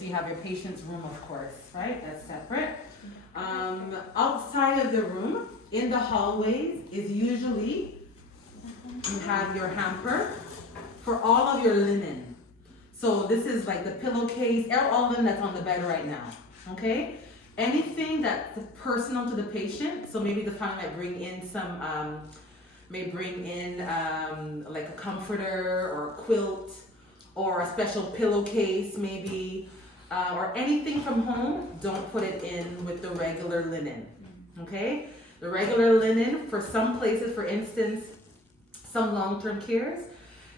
so you have your patient's room, of course, right? That's separate. Outside of the room, in the hallways, is usually you have your hamper for all of your linen. So this is like the pillowcase, all linen that's on the bed right now, okay? Anything that's personal to the patient, so maybe the family might bring in like a comforter or a quilt or a special pillowcase maybe, or anything from home, don't put it in with the regular linen, okay? The regular linen, for some places, for instance, some long-term cares,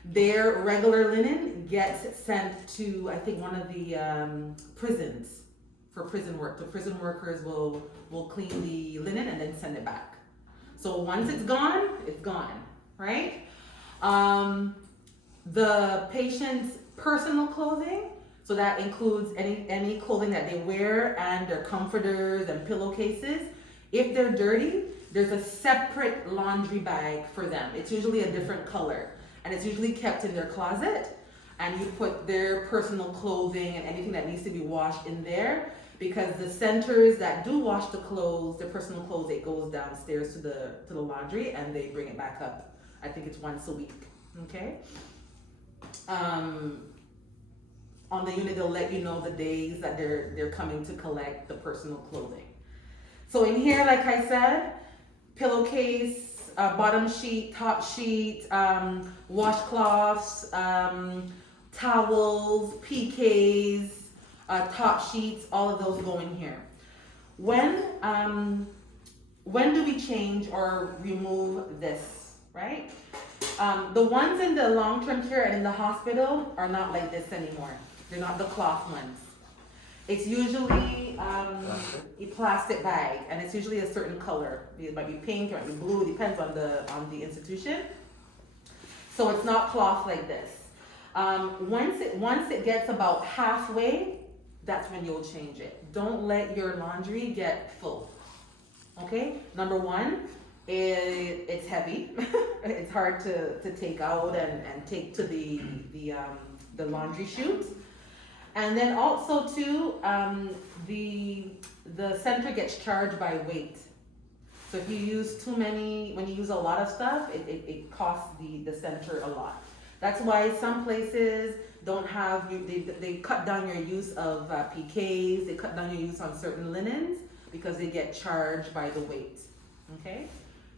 their regular linen gets sent to, I think, one of the prisons for prison work. The prison workers will clean the linen and then send it back. So once it's gone, right? The patient's personal clothing, so that includes any clothing that they wear and their comforters and pillowcases. If they're dirty, there's a separate laundry bag for them. It's usually a different color, and it's usually kept in their closet, and you put their personal clothing and anything that needs to be washed in there, because the centers that do wash the clothes, their personal clothes, it goes downstairs to the laundry and they bring it back up. I think it's once a week, okay? On the unit, they'll let you know the days that they're coming to collect the personal clothing. So in here, like I said, pillowcase, bottom sheet, top sheet, washcloths, towels, PKs, top sheets, all of those go in here. When do we change or remove this, right? The ones in the long-term care and in the hospital are not like this anymore. They're not the cloth ones. It's usually a plastic bag, and it's usually a certain color. It might be pink, it might be blue, it depends on the institution. So it's not cloth like this. Once it gets about halfway, that's when you'll change it. Don't let your laundry get full. Okay? Number one, it's heavy. It's hard to take out and take to the laundry chute. And then also too, the center gets charged by weight. So if you use when you use a lot of stuff, it costs the center a lot. That's why some places don't have, they cut down your use of PKs, they cut down your use on certain linens because they get charged by the weight, okay?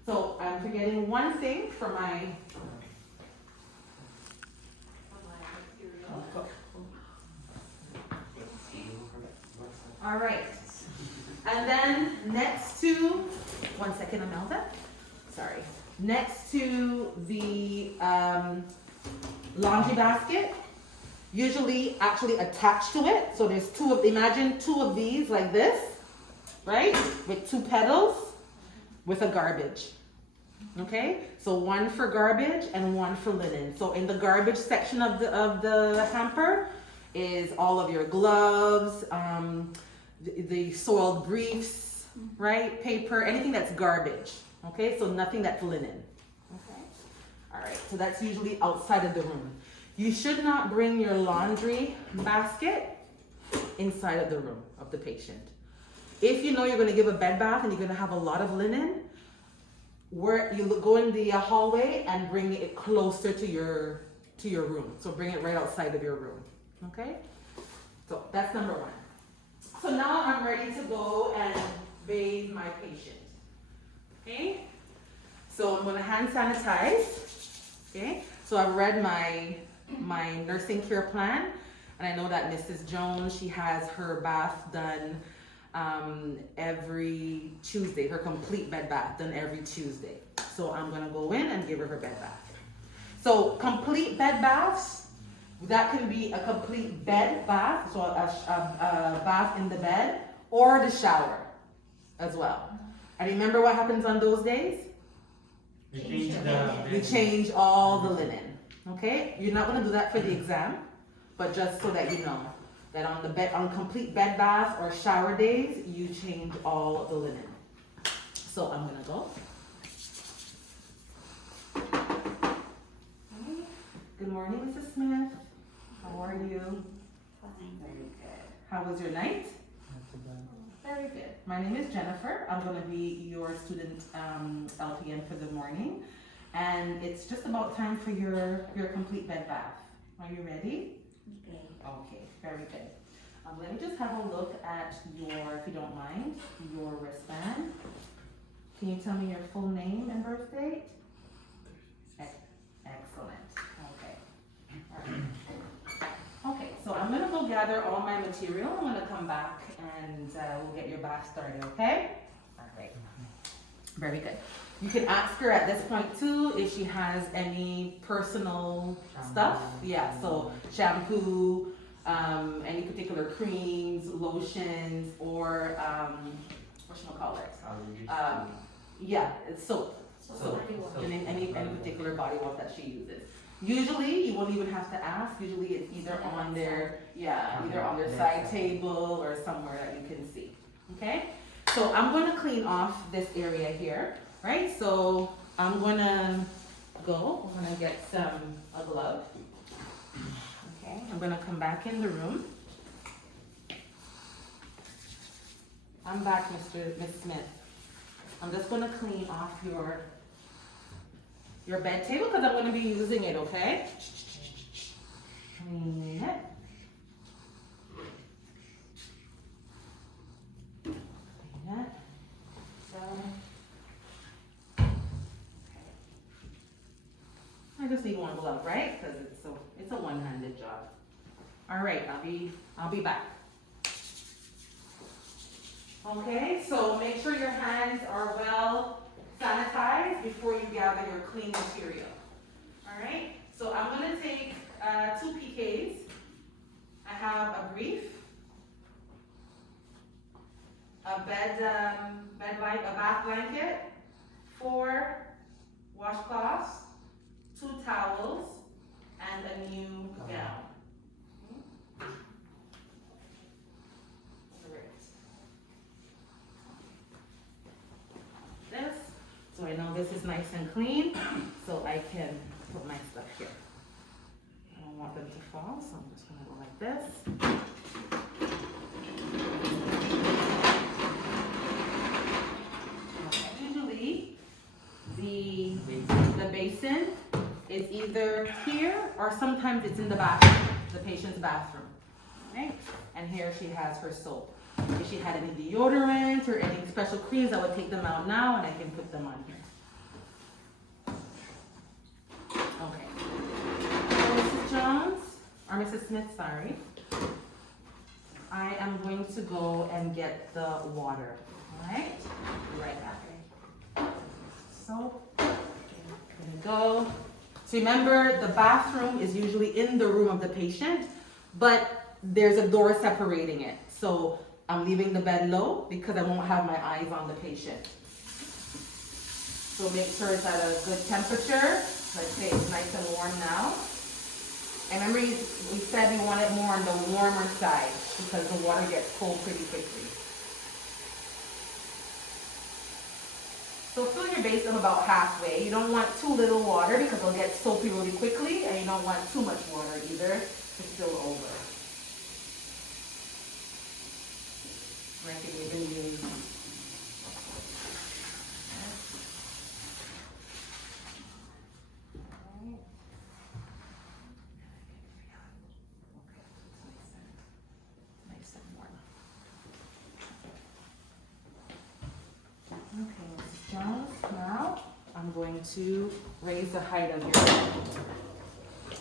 So I'm forgetting one thing for my all right. And then next to, one second, Amelda. Sorry. Next to the laundry basket, usually actually attached to it. So there's imagine two of these like this, right? With two pedals with a garbage. Okay? So one for garbage and one for linen. So in the garbage section of the hamper is all of your gloves, the soiled briefs, right? Paper, anything that's garbage. Okay? So nothing that's linen. Okay? All right. So that's usually outside of the room. You should not bring your laundry basket inside of the room of the patient. If you know you're going to give a bed bath and you're going to have a lot of linen, you go in the hallway and bring it closer to your room. So bring it right outside of your room. Okay? So that's number one. So now I'm ready to go and bathe my patient. Okay? So I'm going to hand sanitize. Okay? So I've read my nursing care plan, and I know that Mrs. Jones, she has her bath done every Tuesday, her complete bed bath done every Tuesday. So I'm gonna go in and give her bed bath. So complete bed baths, that can be a complete bed bath, so a bath in the bed, or the shower as well. And remember what happens on those days? You change all the linen. Okay? You're not gonna do that for the exam, but just so that you know that on complete bed bath or shower days, you change all of the linen. So I'm gonna go. Good morning, Mrs. Smith. How are you? Fine. Very good. How was your night? Not too bad. Very good. My name is Jennifer. I'm going to be your student LPN for the morning. And it's just about time for your complete bed bath. Are you ready? Okay. Okay, very good. Let me just have a look at your, if you don't mind, your wristband. Can you tell me your full name and birth date? Excellent. Okay. All right. Okay, so I'm gonna go gather all my material. I'm gonna come back and we'll get your bath started, okay? All right. Very good. You can ask her at this point too if she has any personal stuff. Yeah, so shampoo, any particular creams, lotions, or whatchamacallit? Yeah, it's soap. So And any particular body wash that she uses. Usually, you won't even have to ask. Usually, it's either on their side table or somewhere that you can see. Okay. So I'm going to clean off this area here, right? So I'm going to go. I'm going to get a glove. Okay. I'm going to come back in the room. I'm back, Miss Smith. I'm just going to clean off your bed table because I'm going to be using it, okay? Clean it. Clean it. So, I just need one glove, right? Because it's a one-handed job. All right, I'll be back. Okay, so make sure your hands are well sanitized before you gather your clean material. All right, so I'm going to take 2 PKs. I have a brief, a bath blanket, 4 washcloths, 2 towels, and a new gown. This, so I know this is nice and clean, so I can put my stuff here. I don't want them to fall, so I'm just gonna go like this. Okay. Usually, the basin is either here or sometimes it's in the bathroom, the patient's bathroom. Okay? And here she has her soap. If she had any deodorant or any special creams, I would take them out now and I can put them on here. Okay. So Mrs. Jones, or Mrs. Smith, sorry. I am going to go and get the water. Alright? Be right back. So, there we go. So remember, the bathroom is usually in the room of the patient, but there's a door separating it. So I'm leaving the bed low because I won't have my eyes on the patient. So make sure it's at a good temperature. Let's say it's nice and warm now. And remember we said we want it more on the warmer side because the water gets cold pretty quickly. So fill your basin about halfway. You don't want too little water because it'll get soapy really quickly, and you don't want too much water either to spill over. I can even use nice and warm. Okay, Mrs. Jones, now I'm going to raise the height of your,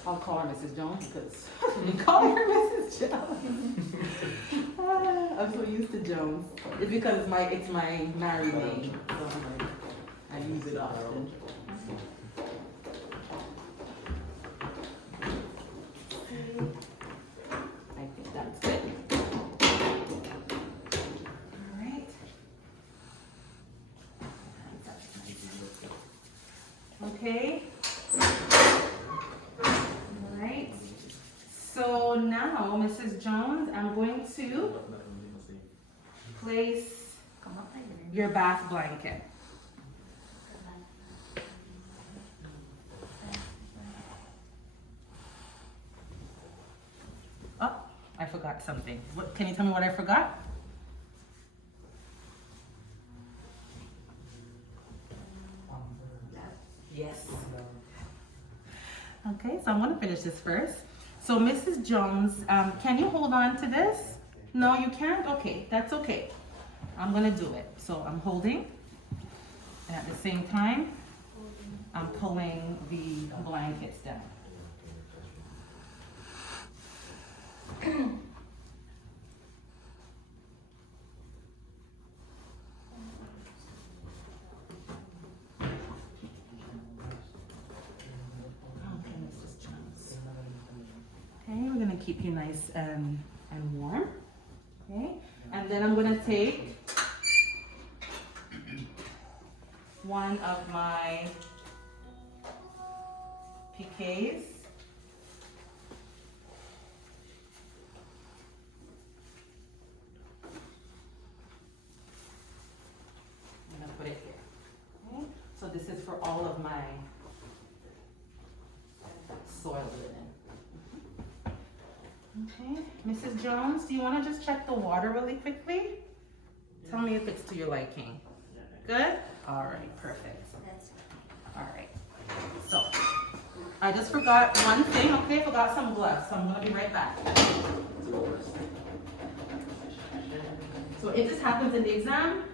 I'll call her Mrs. Jones because you call her Mrs. Jones. I'm so used to Jones. It's because it's my married name, so I use it often. I think that's good. All right. Okay. All right. So now, Mrs. Jones, I'm going to place your bath blanket. Oh, I forgot something. What, can you tell me what I forgot? Yes. Okay, so I'm gonna finish this first. So Mrs. Jones, can you hold on to this? No, you can't? Okay, that's okay. I'm gonna do it. So I'm holding, and at the same time, I'm pulling the blankets down. Okay, we're gonna keep you nice and warm. Okay, and then I'm gonna take one of my PACCs. I'm gonna put it here. Okay, so this is for all of my soil linen. Okay, Mrs. Jones, do you want to just check the water really quickly? Tell me if it's to your liking. Good? All right, perfect. All right. So, I just forgot one thing, okay? I forgot some gloves, so I'm going to be right back. So, if this happens in the exam,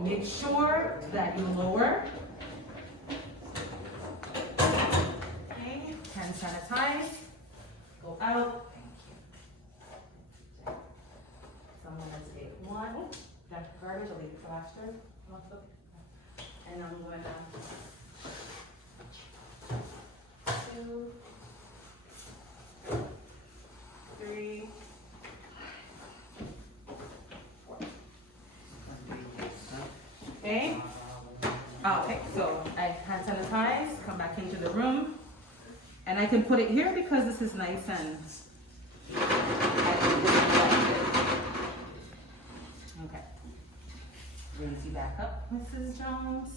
make sure that you lower. Okay, hand sanitize. Go out. Thank you. So I'm gonna take one. That garbage, I'll leave it for after. And I'm gonna 2, 3, 4. Okay. Okay. So I hand sanitize. Come back into the room. And I can put it here because this is nice and okay. Raise you back up, Mrs. Jones.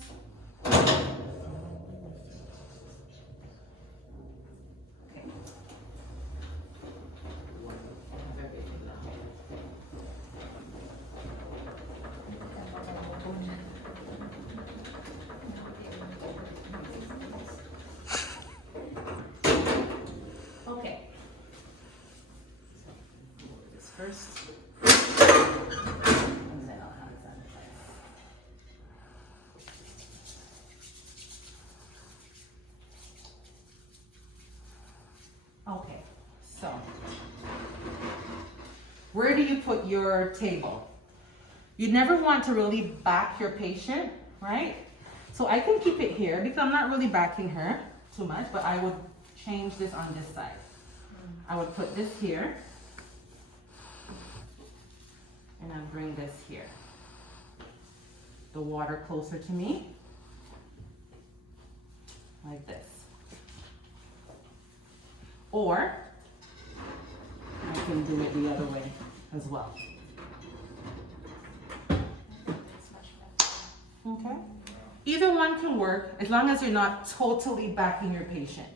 Okay. First, and then I'll hand sanitize. Okay, so where do you put your table? You never want to really back your patient, right? So I can keep it here because I'm not really backing her too much, but I would change this on this side. I would put this here. And I'll bring this here. The water closer to me. Like this. Or I can do it the other way as well. Okay? Either one can work as long as you're not totally backing your patient.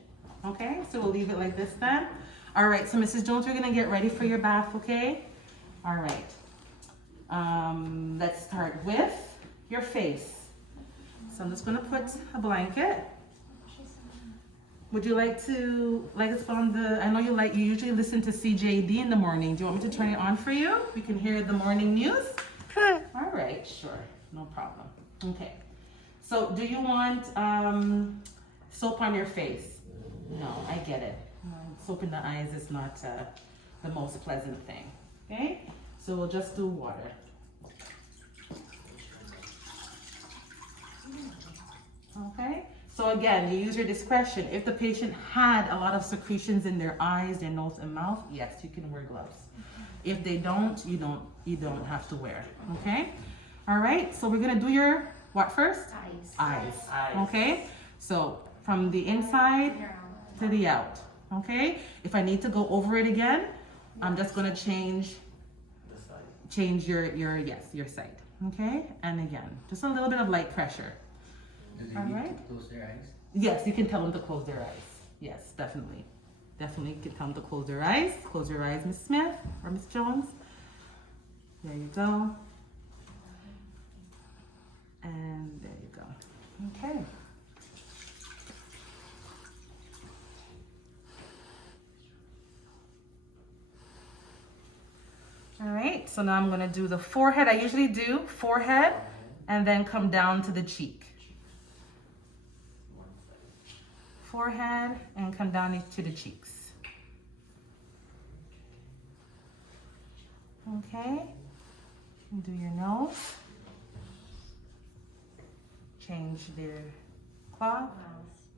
Okay? So we'll leave it like this then. All right, so Mrs. Jones, we're gonna get ready for your bath, okay? All right. Let's start with your face. So I'm just gonna put a blanket. Would you like to, it's on the, I know you usually listen to CJD in the morning. Do you want me to turn it on for you? We can hear the morning news? All right, sure, no problem. Okay, so do you want soap on your face? No, I get it. Soap in the eyes is not the most pleasant thing, okay? So we'll just do water. Okay, so again, you use your discretion. If the patient had a lot of secretions in their eyes, their nose and mouth, yes, you can wear gloves. If they don't, you don't have to wear, okay? All right, so we're gonna do your, what first? Eyes. Okay, so from the inside to the out, okay? If I need to go over it again, I'm just gonna change your side, okay? And again, just a little bit of light pressure. Do they need to close their eyes? Yes, you can tell them to close their eyes. Yes, definitely. Definitely get time to close your eyes. Close your eyes, Miss Smith or Miss Jones. There you go. And there you go. Okay. All right, so now I'm gonna do the forehead. I usually do forehead and then come down to the cheek. Forehead and come down to the cheeks. Okay, and do your nose. Change the cloth.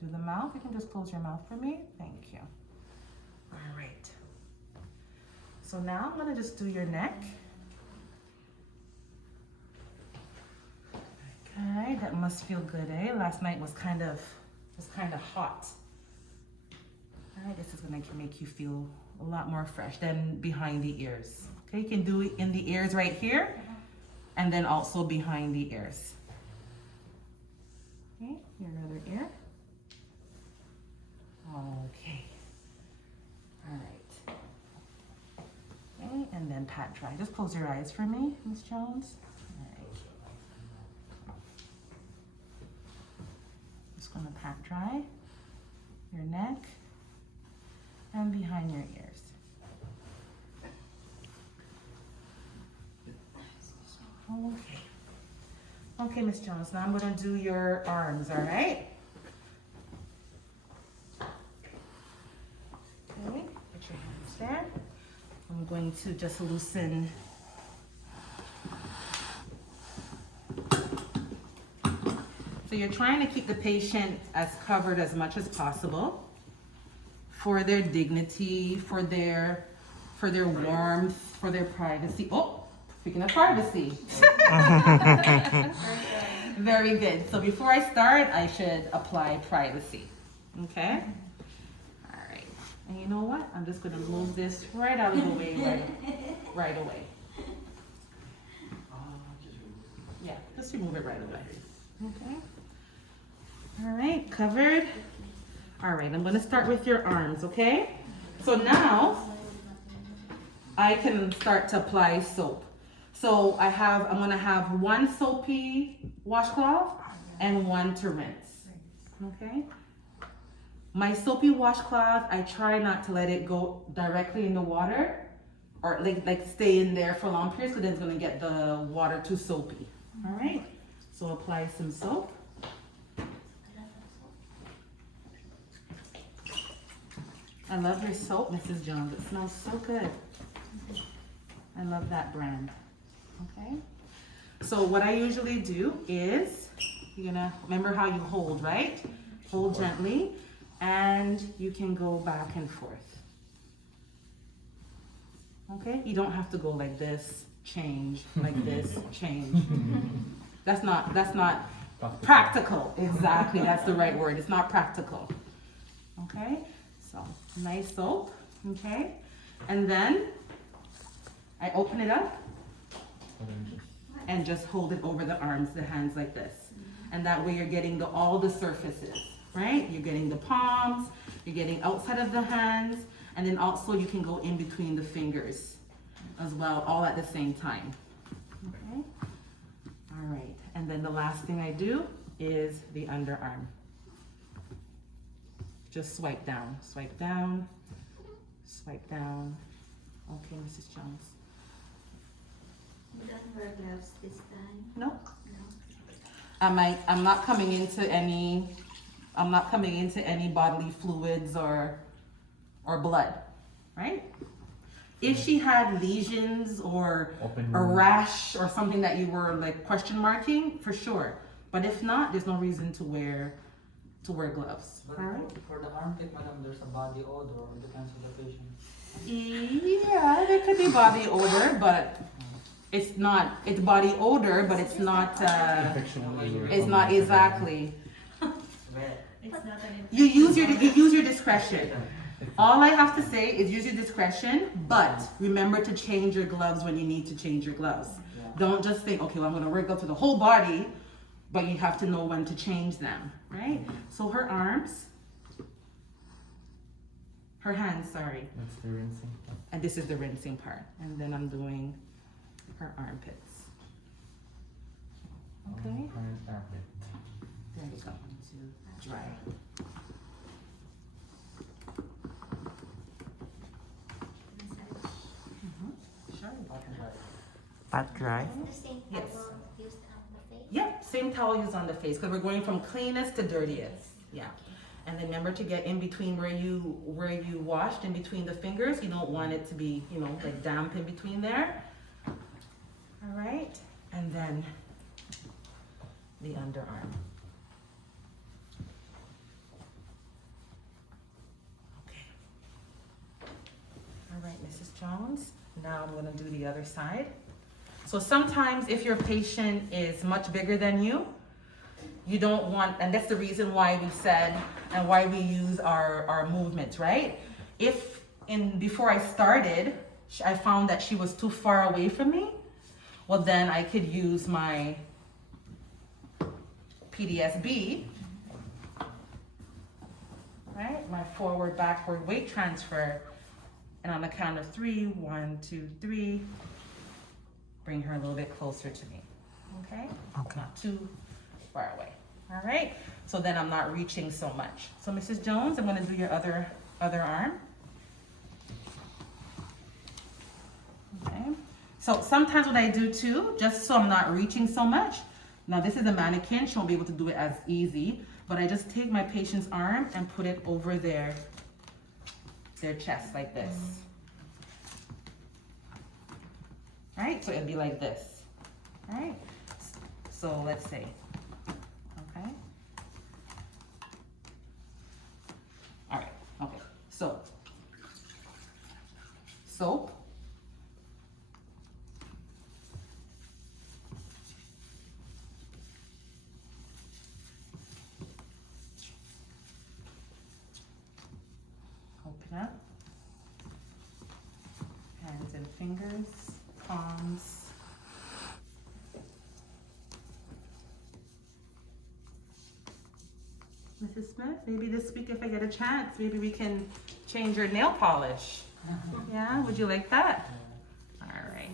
Do the mouth. You can just close your mouth for me. Thank you. All right. So now I'm gonna just do your neck. Okay, that must feel good, eh? Last night was kind of hot. All right, this is gonna make you feel a lot more fresh than behind the ears. Okay, you can do it in the ears right here, and then also behind the ears. Okay, your other ear. Okay. All right. Okay, and then pat dry. Just close your eyes for me, Miss Jones. All right. Just gonna pat dry your neck and behind your ears. Okay. Okay, Miss Jones, now I'm gonna do your arms, all right? Okay, put your hands there. I'm going to just loosen. So you're trying to keep the patient as covered as much as possible for their dignity, for their warmth, for their privacy. Oh, speaking of privacy. Very good. So before I start, I should apply privacy. Okay? All right. And you know what? I'm just going to move this right out of the way right away. Yeah, just remove it right away. Okay. All right, covered. All right, I'm going to start with your arms, okay? So now I can start to apply soap. So I'm gonna have one soapy washcloth and one to rinse, okay? My soapy washcloth, I try not to let it go directly in the water or like stay in there for long periods because then it's gonna get the water too soapy, all right? So apply some soap. I love your soap, Mrs. Jones. It smells so good. I love that brand. Okay, so what I usually do is, you're gonna, remember how you hold, right? Hold gently, and you can go back and forth. Okay, you don't have to go like this, change, like this, change. That's not practical. Exactly, that's the right word. It's not practical. Okay, so nice soap, okay? And then I open it up and just hold it over the arms, the hands like this. And that way you're getting all the surfaces, right? You're getting the palms, you're getting outside of the hands, and then also you can go in between the fingers as well, all at the same time. Okay? All right, and then the last thing I do is the underarm. Just swipe down, swipe down, swipe down. Okay, Mrs. Jones. You don't wear gloves this time? No. No. I'm not coming into any bodily fluids or blood, right? If she had lesions or a rash or something that you were like question marking, for sure. But if not, there's no reason to wear gloves. But All right? for the armpit, madam, there's a body odor, or depends on the patient. Yeah, there could be body odor, but it's body odor, but it's not exactly. You use your discretion. All I have to say is use your discretion, but remember to change your gloves when you need to change your gloves. Don't just think, okay, well, I'm gonna wear gloves to the whole body, but you have to know when to change them, right? So her arms Her hands, sorry. That's the rinsing. And this is the rinsing part. And then I'm doing her armpits. Okay. And armpit. There we go. To dry. Sure. Pat dry. The same Yes. towel used on the face? Yep, same towel used on the face because we're going from cleanest to dirtiest. Yeah. And then remember to get in between where you washed, in between the fingers. You don't want it to be, you know, like damp in between there. All right. And then the underarm. Okay. All right, Mrs. Jones. Now I'm going to do the other side. So sometimes if your patient is much bigger than you, you don't want, and that's the reason why we said, and why we use our movements, right? If before I started, I found that she was too far away from me, well then I could use my PDSB, right? My forward, backward weight transfer. And on the count of 3, 1, 2, 3, bring her a little bit closer to me, okay? Okay. Not too far away, all right? So then I'm not reaching so much. So Mrs. Jones, I'm gonna do your other arm. Okay, so sometimes what I do too, just so I'm not reaching so much, now this is a mannequin, she won't be able to do it as easy, but I just take my patient's arm and put it over their chest like this. Right? So it'd be like this. Right? So let's say, okay? All right, okay. So, soap. Open up. Hands and fingers, palms. Mrs. Smith, maybe this week if I get a chance, maybe we can change your nail polish. Yeah, would you like that? All right.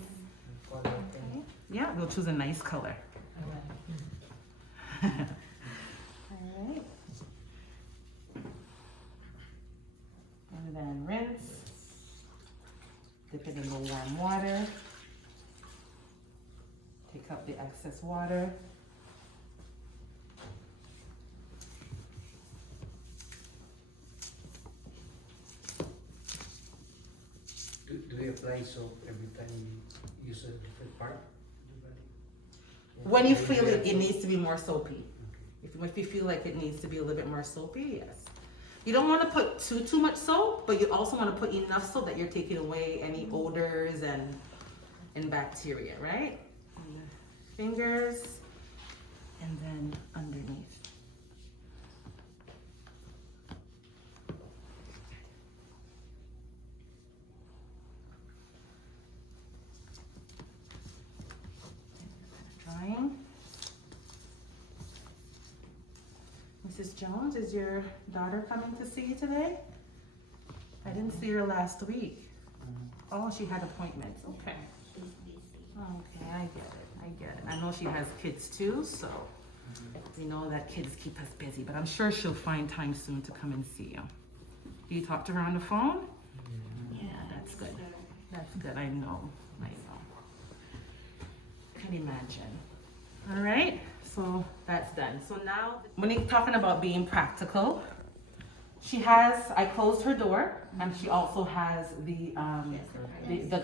Okay. Yeah, we'll choose a nice color. All right. And then rinse. Dip it in the warm water. Take out the excess water. Do we apply soap every time you use a different part of the body? When you feel it needs to be more soapy. If you feel like it needs to be a little bit more soapy, yes. You don't want to put too much soap, but you also want to put enough so that you're taking away any odors and bacteria, right? And the fingers, and then underneath. Drying. Mrs. Jones, is your daughter coming to see you today? I didn't see her last week. Oh, she had appointments, okay. She's busy. Okay, I get it. I know she has kids too, so we know that kids keep us busy, but I'm sure she'll find time soon to come and see you. Do you talk to her on the phone? Yeah, that's good. sure. That's good, I know. Can imagine. All right, so that's done. So now, when you're talking about being practical, I closed her door, and she also has the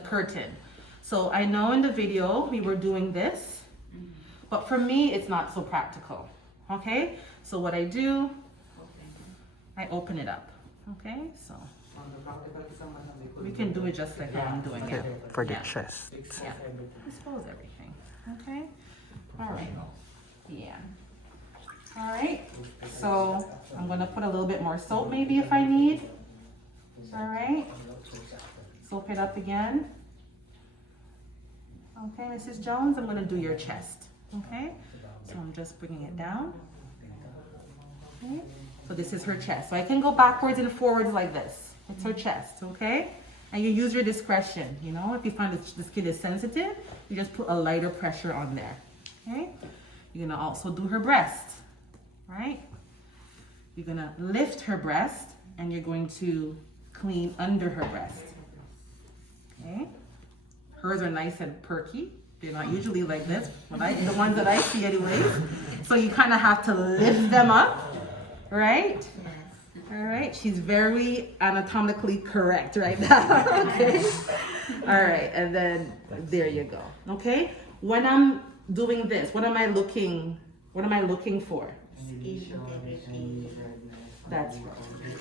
curtain. So I know in the video we were doing this, but for me it's not so practical. Okay, so what I do, I open it up. Okay, so we can do it just like how I'm doing Okay, it. for the Yeah. chest. Yeah. Dispose everything. Okay. All right. Yeah. All right. So I'm gonna put a little bit more soap maybe if I need. All right. Soap it up again. Okay, Mrs. Jones, I'm gonna do your chest. Okay. So I'm just bringing it down. Okay. So this is her chest. So I can go backwards and forwards like this. It's her chest, okay? And you use your discretion, you know? If you find that the skin is sensitive, you just put a lighter pressure on there, okay? You're gonna also do her breast, right? You're gonna lift her breast and you're going to clean under her breast, okay? Hers are nice and perky. They're not usually like this, the ones that I see anyways. So you kind of have to lift them up, right? All right, she's very anatomically correct right now, okay? All right, and then there you go, okay? When I'm doing this, what am I looking for? That's right.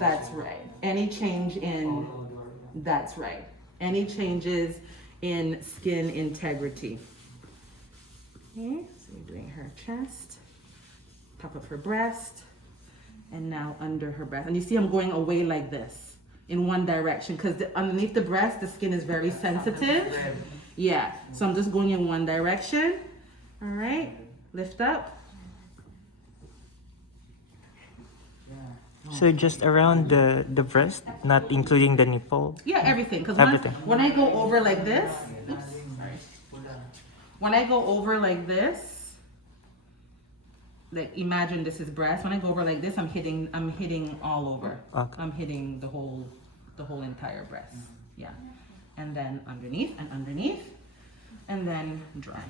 That's right. Any change in, that's right. Any changes in skin integrity. Okay, so you're doing her chest, top of her breast, and now under her breast. And you see I'm going away like this in one direction because underneath the breast, the skin is very sensitive. Yeah, so I'm just going in one direction. All right, lift up. So just around the breast, not including the nipple? Yeah, everything. Because Everything. when I go over like this, oops, sorry. When I go over like this, like imagine this is breast. When I go over like this, I'm hitting all over. Okay. I'm hitting the whole entire breast. Yeah. And then underneath, and then dry.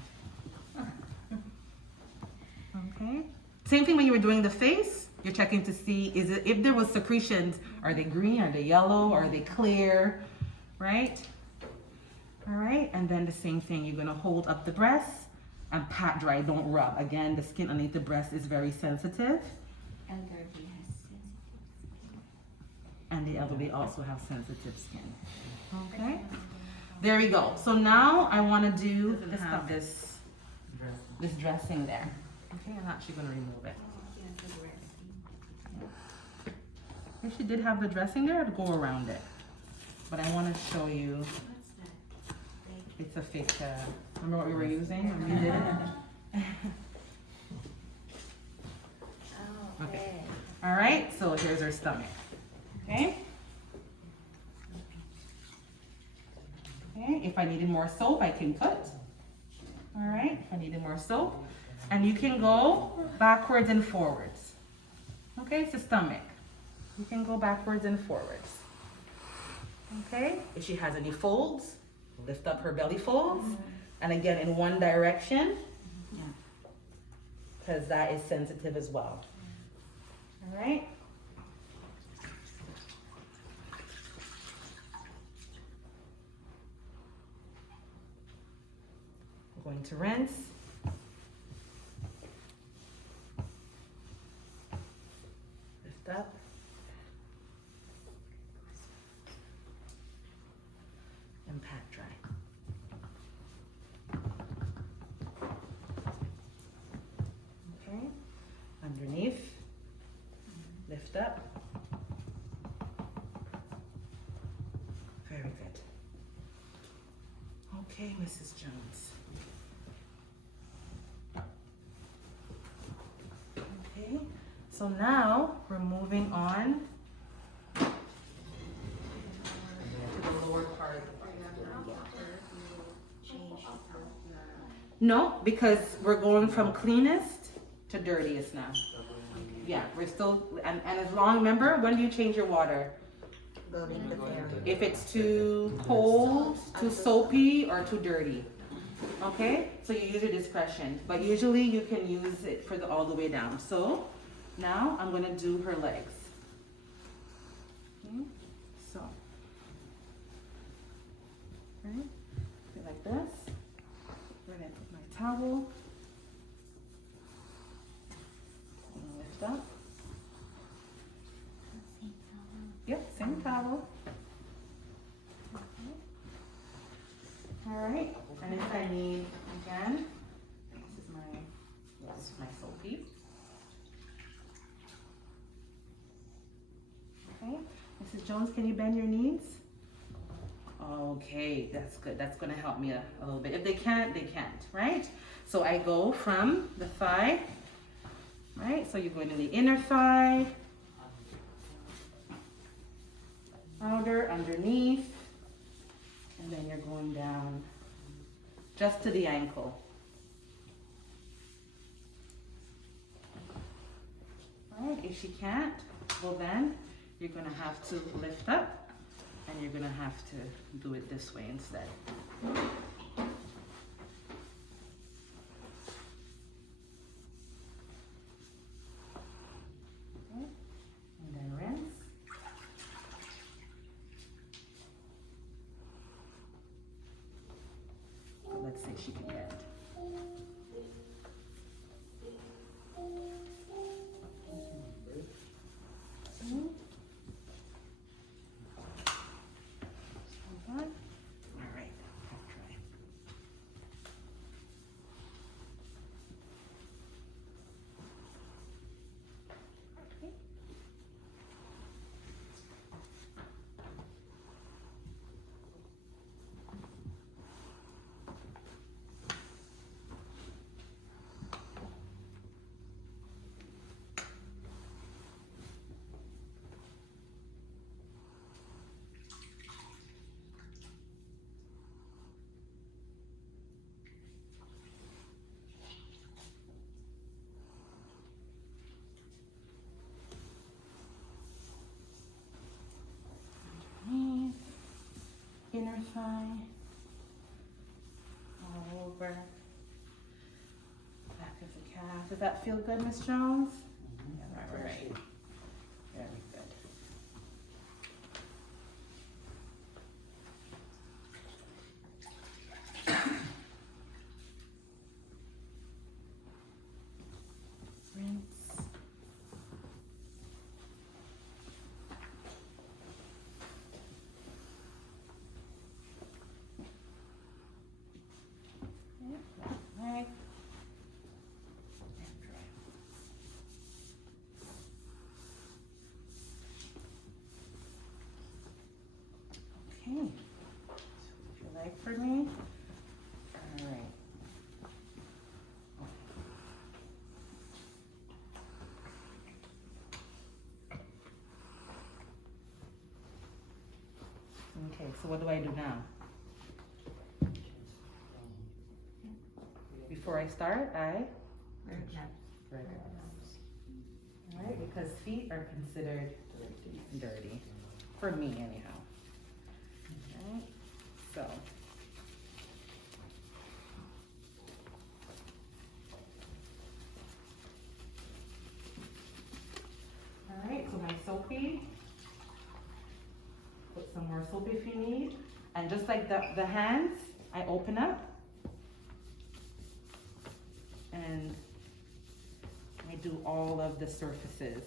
Okay. Same thing when you were doing the face. You're checking to see if there was secretions, are they green, are they yellow, are they clear, right? All right, and then the same thing, you're gonna hold up the breast and pat dry, don't rub. Again, the skin underneath the breast is very sensitive. Elderly has sensitive And the elderly also have sensitive skin. Okay, there we go. So now I wanna do this dressing there. Okay, I'm actually gonna remove it. If she did have the dressing there, I'd go around it. But I want to show you. What's that? It's a fake. Remember what we were using when we did it? Oh, Okay. okay. All right. So here's her stomach. Okay. Okay. If I needed more soap, I can put. All right. If I needed more soap, and you can go backwards and forwards. Okay. It's the stomach. You can go backwards and forwards. Okay? If she has any folds, lift up her belly folds. And again, in one direction, because that is sensitive as well. All right? I'm going to rinse. Lift up. And pat dry. Okay, underneath, lift up. Very good. Okay, Mrs. Jones. Okay, so now we're moving on to the lower part. No, because we're going from cleanest to dirtiest now. Yeah, we're still, and as long, remember, when do you change your water? If it's too cold, too soapy, or too dirty. Okay, so you use your discretion, but usually you can use it for all the way down. So now I'm gonna do her legs. Okay, so, right, like this. We're gonna put my towel. And lift up. Yep, same towel. Okay. All right, and if I need, again, this is my soapy. Okay, Mrs. Jones, can you bend your knees? Okay, that's good. That's gonna help me a little bit. If they can't, they can't, right? So I go from the thigh, right? So you're going to the inner thigh, powder underneath, and then you're going down just to the ankle. All right, if she can't, well then you're gonna have to lift up, and you're gonna have to do it this way instead. Okay, and then rinse. Let's say she can bend. Mhm. Hold on. All right, I'll try. Okay. Underneath, inner thigh, all over, back of the calf. Does that feel good, Miss Jones? All right. Very good. Rinse. Yep, that leg. And dry. Okay. If you like for me. All right. Okay, so what do I do now? Before I start, I right. All right, because feet are considered dirty, for me anyhow. All right, so. All right, so my soapy. Put some more soap if you need. And just like the hands, I open up. And I do all of the surfaces.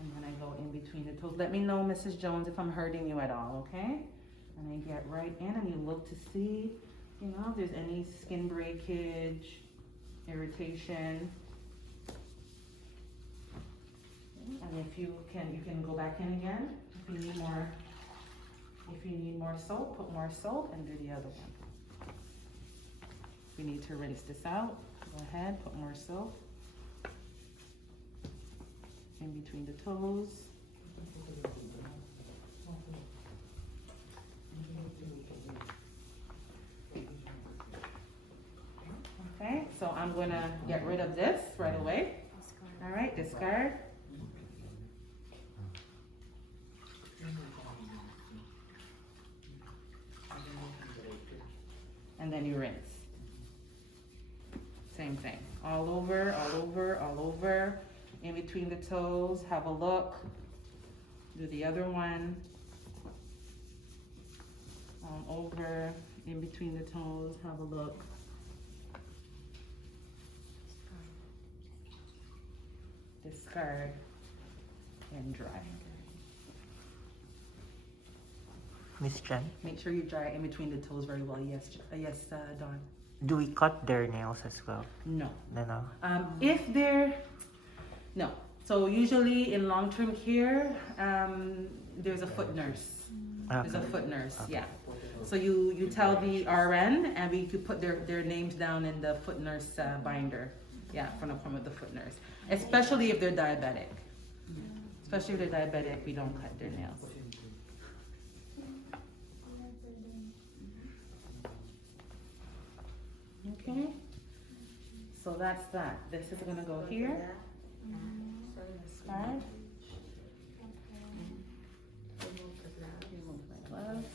And then I go in between the toes. Let me know, Mrs. Jones, if I'm hurting you at all, okay? And I get right in and you look to see, you know, if there's any skin breakage, irritation. And if you can go back in again. If you need more soap, put more soap and do the other one. If you need to rinse this out, go ahead, put more soap in between the toes. Okay, so I'm gonna get rid of this right away. All right, discard. And then you rinse. Same thing. All over, all over, all over. In between the toes, have a look. Do the other one. Over, in between the toes, have a look. Discard and dry. Miss Chen, Make sure you dry in between the toes very well. Yes, Dawn. do we cut their nails as well? No. No. If they're, no. So usually in long-term care, there's a foot nurse. There's a Okay. foot nurse, Okay. yeah. So you tell the RN and we could put their names down in the foot nurse binder. Yeah, from the front of the foot nurse. Especially if they're diabetic. Especially if they're diabetic, we don't cut their nails. Okay? So that's that. This is gonna go here. Okay. Remove my gloves.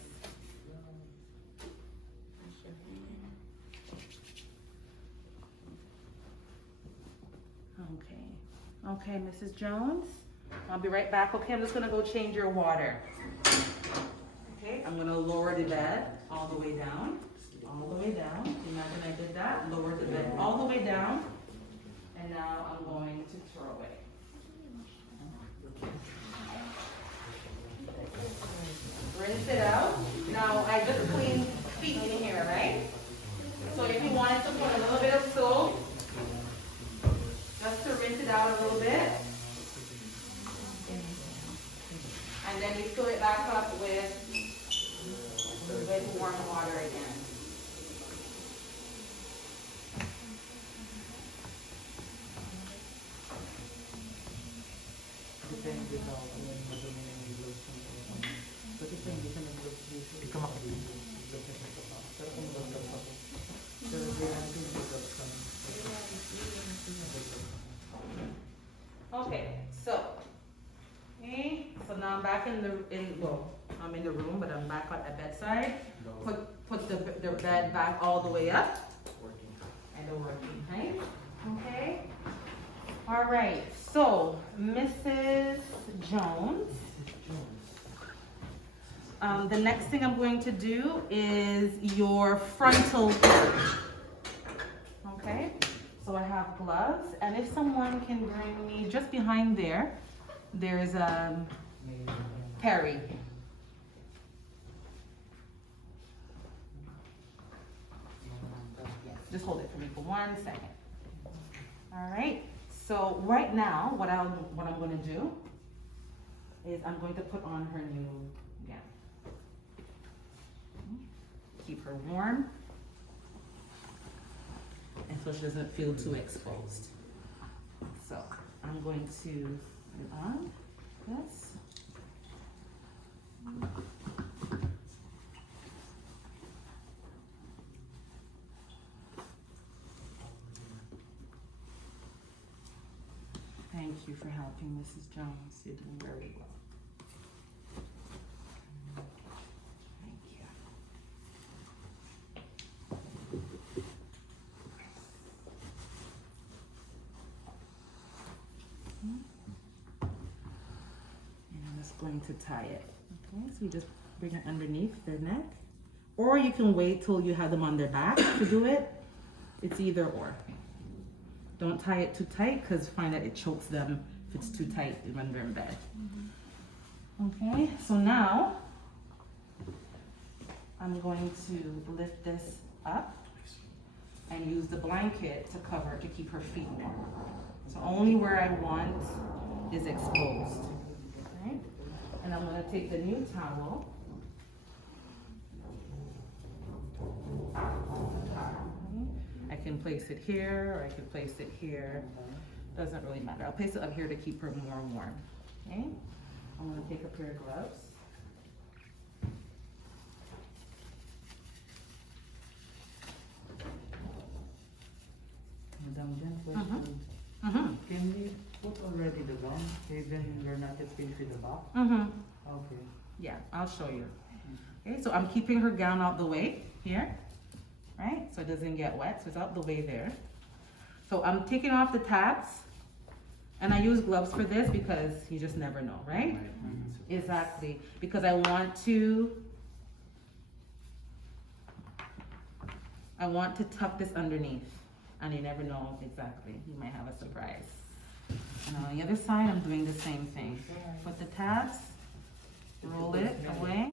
Okay. Okay, Mrs. Jones. I'll be right back. Okay, I'm just gonna go change your water. Okay, I'm gonna lower the bed all the way down. All the way down. Imagine I did that. Lower the bed all the way down. And now I'm going to throw away. Rinse it out. Now I just cleaned feet in here, right? So if you wanted to put a little bit of soap, just to rinse it out a little bit. And then you fill it back up with warm water again. Okay, so now I'm back I'm in the room, but I'm back at the bedside. Put the bed back all the way up. And the working height. Okay. All right. So, Mrs. Jones. The next thing I'm going to do is your frontal curve. Okay. So I have gloves, and if someone can bring me just behind there's Perry. Just hold it for me for 1 second. All right. So right now, what I'm going to do is I'm going to put on her new gown. Keep her warm, and so she doesn't feel too exposed. So I'm going to put on this. Thank you for helping, Mrs. Jones. You're doing very well. Thank you. And I'm just going to tie it. Okay, so you just bring it underneath their neck. Or you can wait till you have them on their back to do it. It's either or. Don't tie it too tight because find that it chokes them if it's too tight when they're in bed. Okay, so now I'm going to lift this up and use the blanket to cover to keep her feet warm. So only where I want is exposed. Okay? And I'm going to take the new towel. I can place it here, or I can place it here. Doesn't really matter. I'll place it up here to keep her more warm. Okay? I'm going to take a pair of gloves. Madam Jen, question. Can we put already the gown, even we're not yet finished with the back? Okay. Yeah, I'll show you. Okay, so I'm keeping her gown out the way here, right? So it doesn't get wet, so it's out the way there. So I'm taking off the tabs, and I use gloves for this because you just never know, right? Exactly, because I want to tuck this underneath, and you never know exactly. You might have a surprise. And on the other side, I'm doing the same thing. Put the tabs, roll it away.